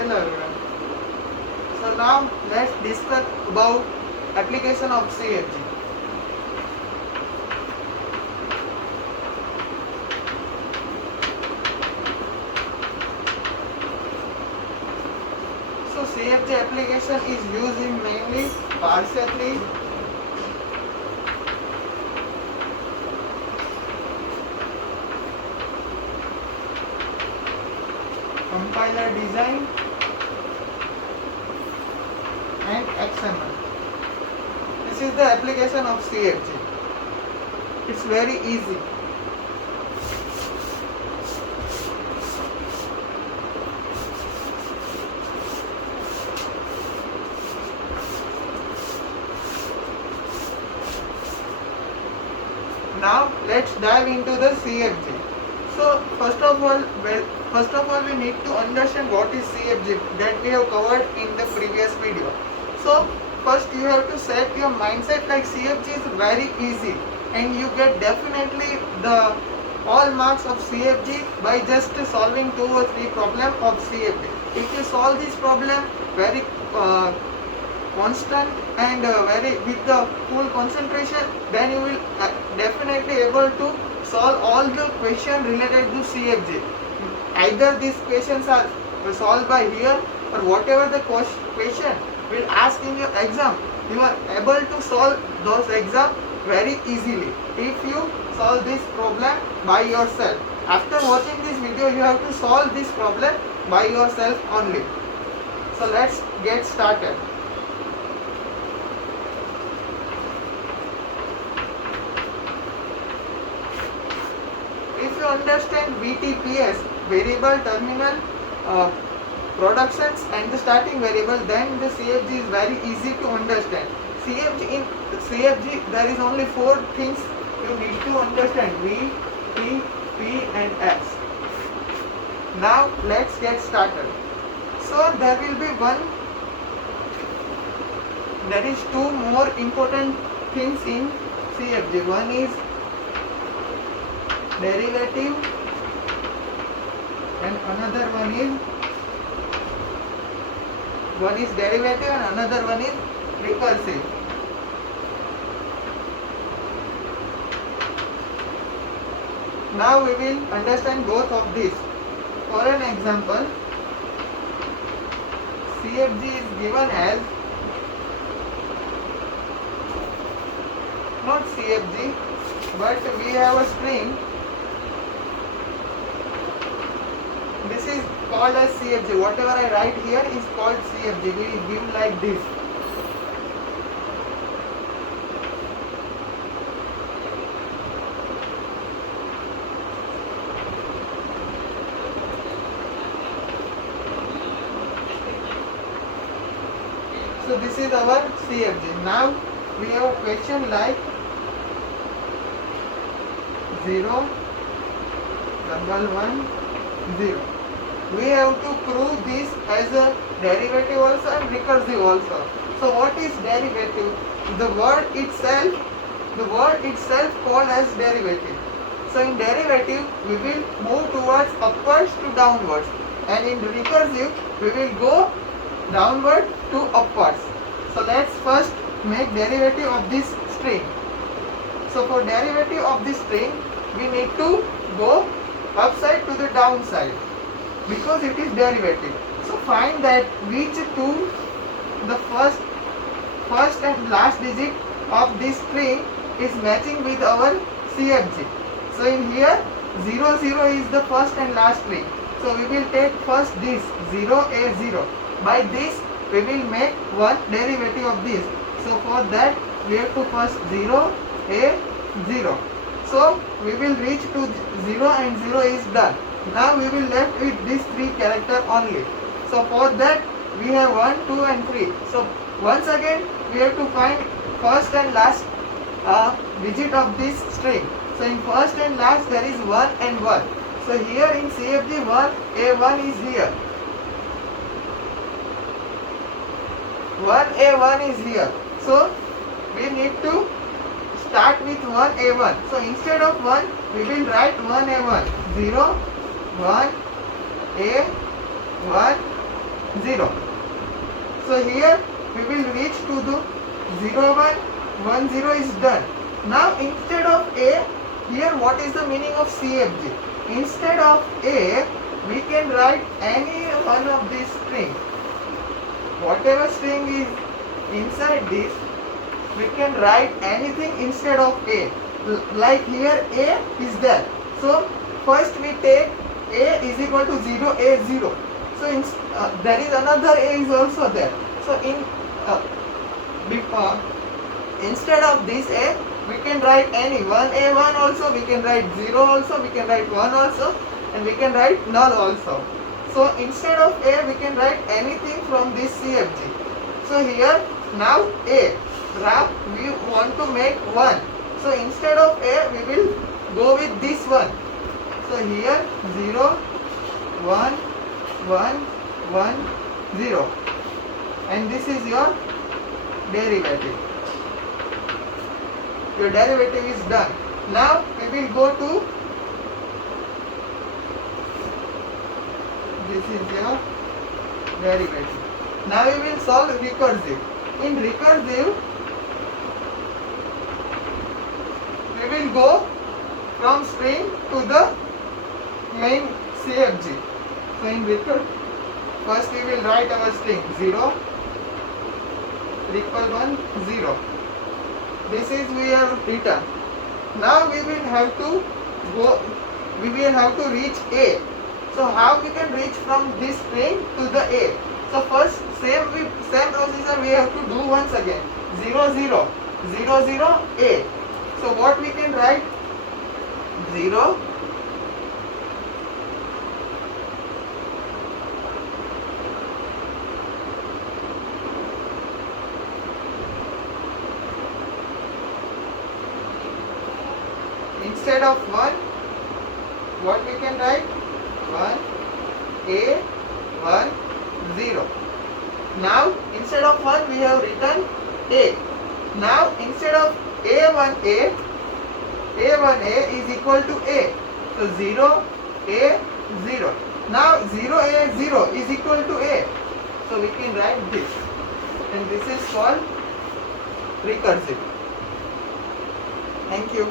Hello everyone. So now let's discuss about application of CFG. So CFG application is used in mainly parser tree, compiler design and XML. This is the application of CFG. It's very easy. Now let's dive into the CFG. So first of all we need to understand what is CFG that we have covered in the previous video. So first you have to set your mindset like CFG is very easy and you get definitely the all marks of CFG by just solving 2 or 3 problems of CFG. If you solve this problem very constant and very with the full concentration, then you will definitely able to solve all the questions related to CFG. Either these questions are solved by here or whatever the question will ask in your exam, you are able to solve those exam very easily if you solve this problem by yourself. After watching this video, you have to solve this problem by yourself only. So let's get started. If you understand VTPS, variable terminal productions and the starting variable, then the CFG is very easy to understand. In CFG there is only 4 things you need to understand: V, T, P and S. Now let's get started. So there is 2 more important things in CFG. One is derivative and another one is derivative and another one is recursive. Now we will understand both of these. For an example, CFG is given as not CFG, but we have a string. This is called as CFG. Whatever I write here is called CFG. We give like this. So this is our CFG. Now we have a question like 0, 1, 1, 0. We have to prove this as a derivative also and recursive also. So what is derivative? The word itself called as derivative. So in derivative we will move towards upwards to downwards, and in recursive we will go downward to upwards. So let's first make derivative of this string. So for derivative of this string we need to go upside to the downside because it is derivative. So find that which two the first and last digit of this string is matching with our CFG. So in here 0 0 is the first and last string. So we will take first this 0 a 0. By this we will make one derivative of this. So for that we have to first 0 a 0. So we will reach to 0 and 0 is done. Now we will left with these 3 characters only. So for that we have 1, 2 and 3. So once again we have to find first and last digit of this string. So in first and last there is 1 and 1. So here in CFG 1, A1 is here. 1A1 is here. So we need to start with 1A1. So instead of 1 we will write 1A1. 0, 1, A, 1, 0. So here we will reach to the 0 1 1 0 is done. Now instead of A, here what is the meaning of CFG? Instead of A, we can write any one of these strings. Whatever string is inside this, we can write anything instead of A. Like here A is there. So first we take A is equal to 0, A 0. So there is another A is also there. So instead of this A, we can write any 1A1 also, we can write 0 also, we can write 1 also, and we can write null also. So instead of A, we can write anything from this CFG. So here now A, we want to make 1. So instead of A, we will go with this one. So here 0, 1, 1, 1, 0. And this is your derivative. Your derivative is done. Now we will go to, this is your derivative. Now we will solve recursive. In recursive, we will go from string to the main CFG. So in recursive, first we will write our string 0 equal 1 0. This is we have written. Now we will have to go. We will have to reach A. So how we can reach from this string to the A? So first same procedure we have to do once again. 0 0 0 0 A. So what we can write? 0 instead of 1, what we can write? 1 A 1 0. Now instead of 1 we have written A. Now instead of A1A is equal to A. So 0 A 0. Now 0 A 0 is equal to A. So we can write this. And this is called recursive. Thank you.